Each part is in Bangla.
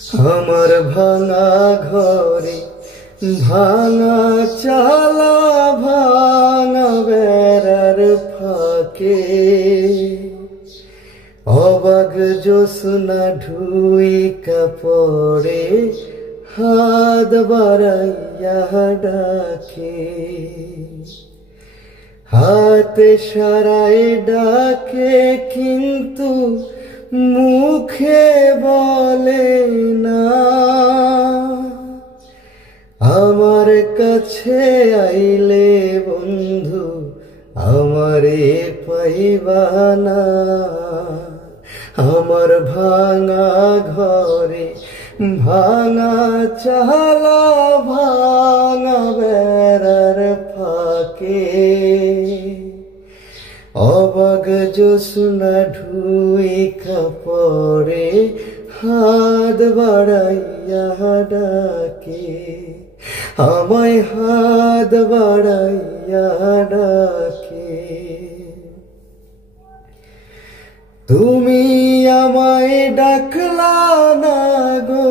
আমার ভাঙা ঘরে ভাঙা চালা ভাঙা বেড়ার ফাঁকে অবাক জ্যোৎস্না ঢুই কাপড়ে হাত বাড়াইয়া ডাকে, হাতে সারায় ডাকে কিন্তু মুখে বলে না। আমার কাছে আইলে বন্ধু আমারে পাইবা না। আমার ভাঙা ঘরে ভাঙা চালা ভাঙা বেড়ার ফাঁকে অবাক জ্যোৎস্না ঢুই কাপড়ে হাত বাড়াইয়া ডাকে, আমায় হাত বাড়াইয়া ডাকে। তুমি আমায় ডাকলা না গো,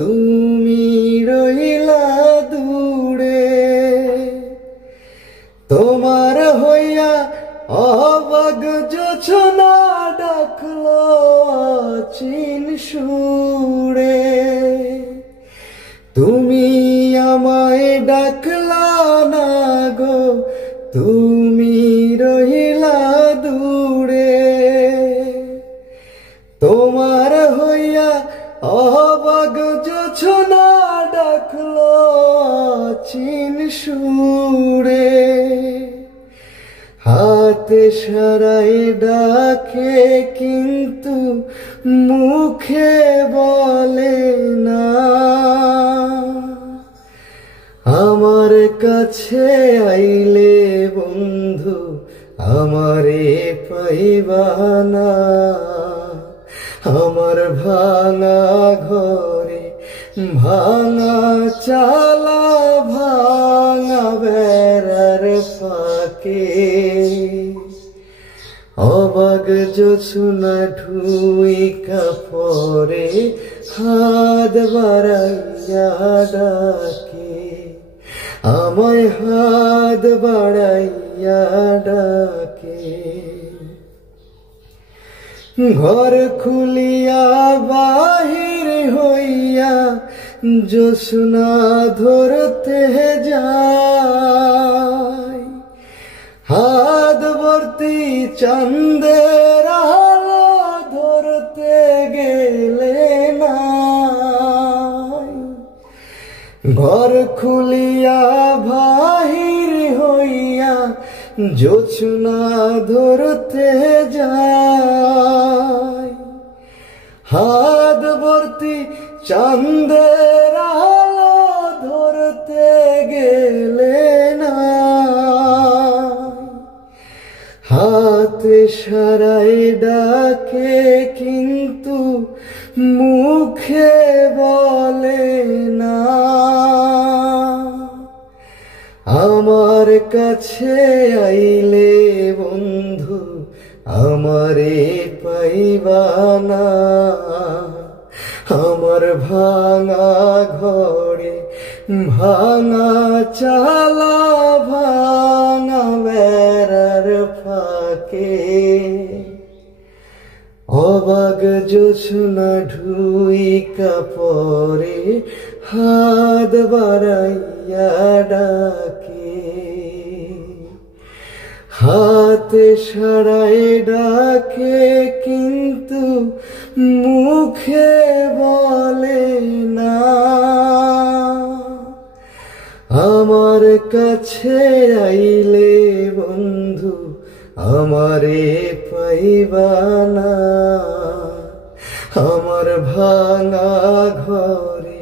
তুমি রইলা দূরে। তোমার হইয়া অবাক জোছনা ডাকলো চিন সুরে। তুমি আমায় ডাকলা না গো, তুমি রইলা দূরে। তোমার হইয়া অবাক জোছনা ডাকলো চিন সুরে। হাতে সারাই ডাকে কিন্তু মুখে বলে না। আমার কাছে আইলে বন্ধু আমারে পাইবা না। আমার ভাঙা ঘরে ভাঙা চালা ভাঙা বেড়ার ফাঁকে অবাক জ্যোৎস্না ঢুই কাপড়ে হাত বাড়াইয়া ডাকে, আমায় হাত বাড়াইয়া ডাকে। ঘর খুলিয়া বাহির হইয়া জ্যোৎস্না ধরতে যায়, হাত ভর্তি চাঁদের আলো ধরতে গেলে না। ঘর খুলিয়া বাহির হইয়া জ্যোৎস্না ধরতে যায়, হাত ভর্তি চাঁদের আলো ধরতে গেলে না। হাতে সারাই ডাকে কিন্তু মুখে বলে না। আমার কাছে আইলে বন্ধু আমারে পাইবা না। আমার ভাঙা ঘরে ভাঙা চালা ভাঙা বেড়ার ফাঁকে অবাক জ্যোৎস্না ঢুই কাপড়ে হাত বাড়াইয়া ডাকে, হাতে সারাই ডাকে কিন্তু মুখে বলে না। আমার কাছে আইলে বন্ধু আমারে পাইবা না। আমার ভাঙা ঘরে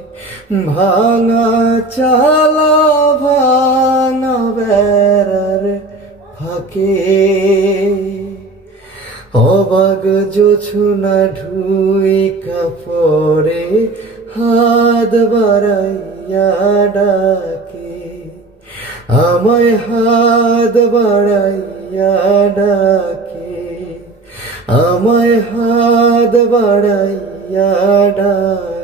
ভাঙা চালা ভাঙা বেড়ার ফাঁকে অবাক জোছনা ঢুই কাপড়ে হাত বাড়াইয়া ডাকে, আমায় হাত বাড়াইয়া ডাকে, আমায় হাত বাড়াইয়া ডাকে।